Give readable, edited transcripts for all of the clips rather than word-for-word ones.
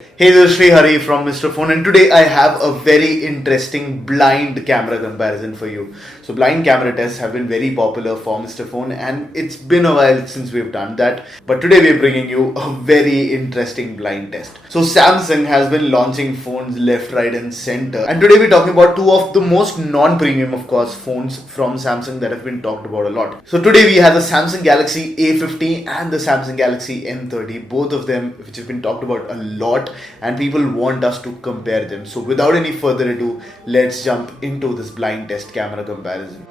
Hey, this is Sreehari from Mr. Phone, and today I have a very interesting blind camera comparison for you. So, blind camera tests have been very popular for Mr. Phone, and it's been a while since we've done that. But today we're bringing you a very interesting blind test. So, Samsung has been launching phones left, right, and center, and today we're talking about two of the most non-premium, of course, phones from Samsung that have been talked about a lot. So, today we have the Samsung Galaxy A50 and the Samsung Galaxy M30, both of them which have been talked about a lot and people want us to compare them. So without any further ado, let's jump into this blind test camera comparison.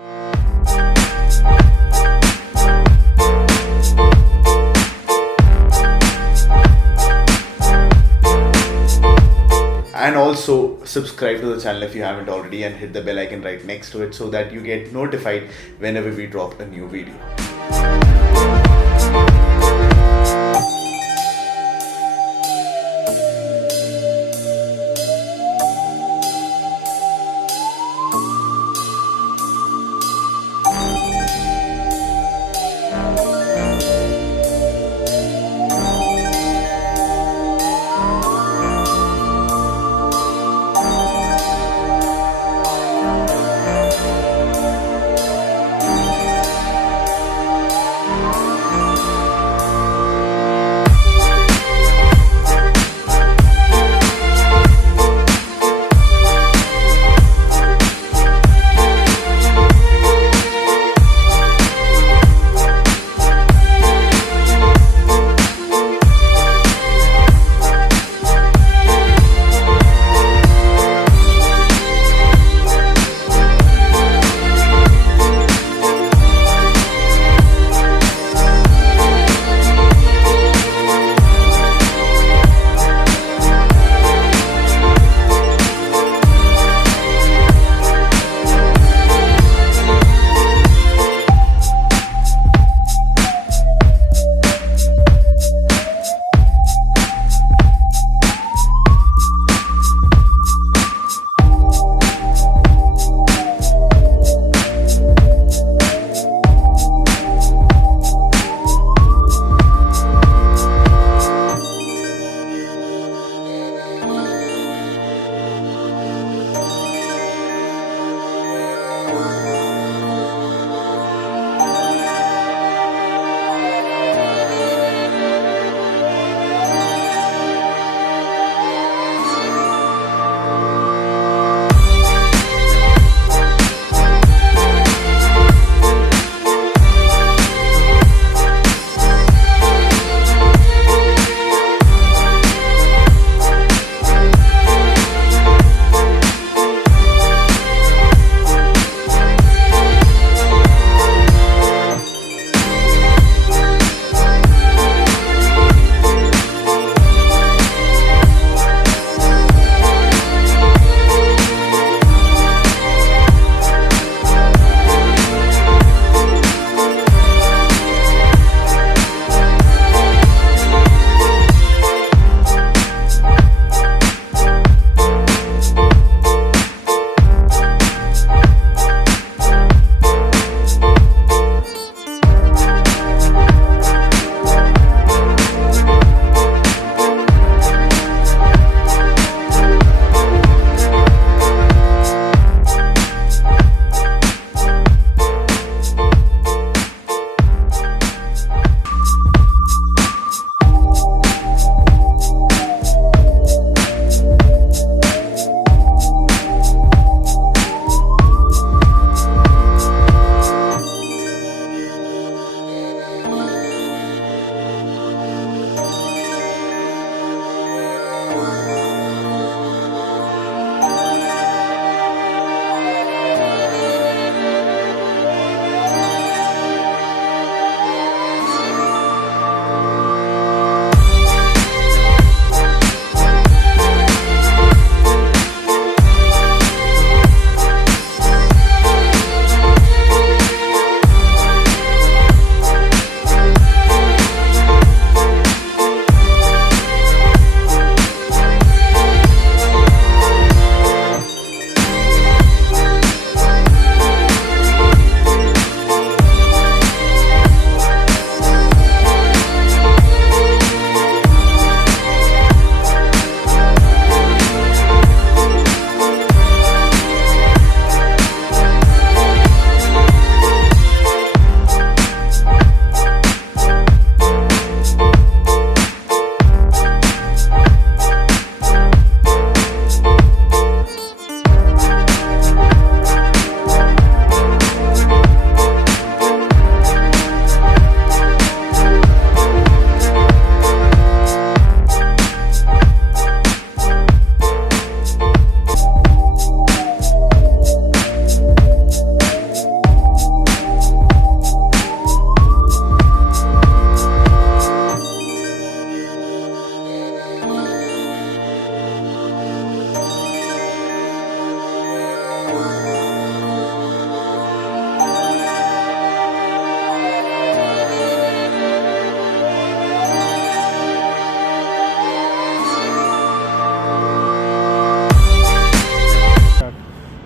And also subscribe to the channel if you haven't already and hit the bell icon right next to it so that you get notified whenever we drop a new video.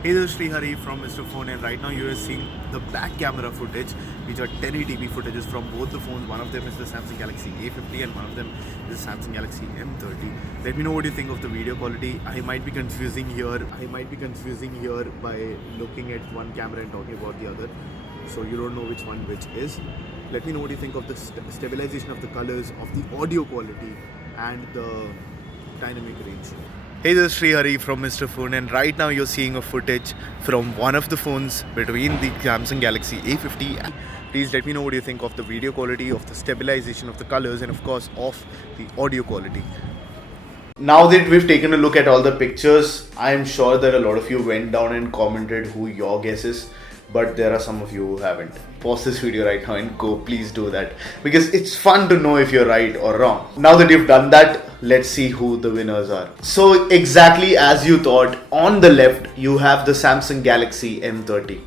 Hey, this is Sreehari from Mr. Phone, and right now you are seeing the back camera footage, which are 1080p footages from both the phones. One of them is the Samsung Galaxy A50 and one of them is the Samsung Galaxy M30. Let me know what you think of the video quality. I might be confusing here by looking at one camera and talking about the other, so you don't know which one which is. Let me know what you think of the stabilization of the colors, of the audio quality, and the dynamic range. Hey, this is Sreehari from Mr. Phone, and right now you're seeing a footage from one of the phones between the Samsung Galaxy A50. Please let me know what you think of the video quality, of the stabilization of the colors, and of course of the audio quality. Now that we've taken a look at all the pictures, I am sure that a lot of you went down and commented who your guess is, but there are some of you who haven't. Pause this video right now and go, please do that, because it's fun to know if you're right or wrong. Now that you've done that, let's see who the winners are. So exactly as you thought, on the left you have the Samsung Galaxy M30.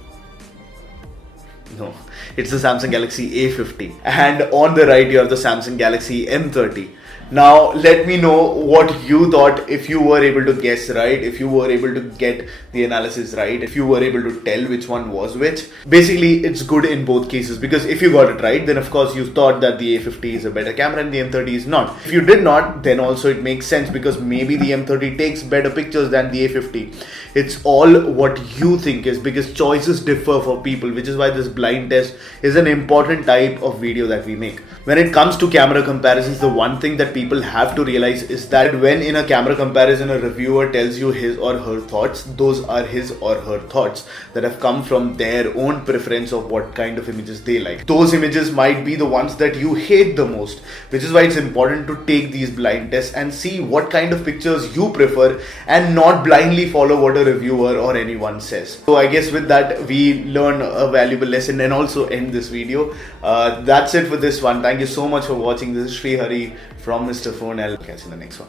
No, it's the Samsung Galaxy A50. And on the right you have the Samsung Galaxy M30. Now let me know what you thought, if you were able to guess right, if you were able to get the analysis right, if you were able to tell which one was which. Basically it's good in both cases, because if you got it right, then of course you thought that the A50 is a better camera and the M30 is not. If you did not, then also it makes sense, because maybe the M30 takes better pictures than the A50. It's all what you think is, because choices differ for people, which is why this blind test is an important type of video that we make. When it comes to camera comparisons, the one thing that people have to realize is that when in a camera comparison a reviewer tells you his or her thoughts, those are his or her thoughts that have come from their own preference of what kind of images they like. Those images might be the ones that you hate the most, which is why it's important to take these blind tests and see what kind of pictures you prefer and not blindly follow what a reviewer or anyone says. So I guess with that we learn a valuable lesson and also end this video. That's it for this one. Thank you so much for watching. This is Sreehari from Mr. Phone. I'll catch you in the next one.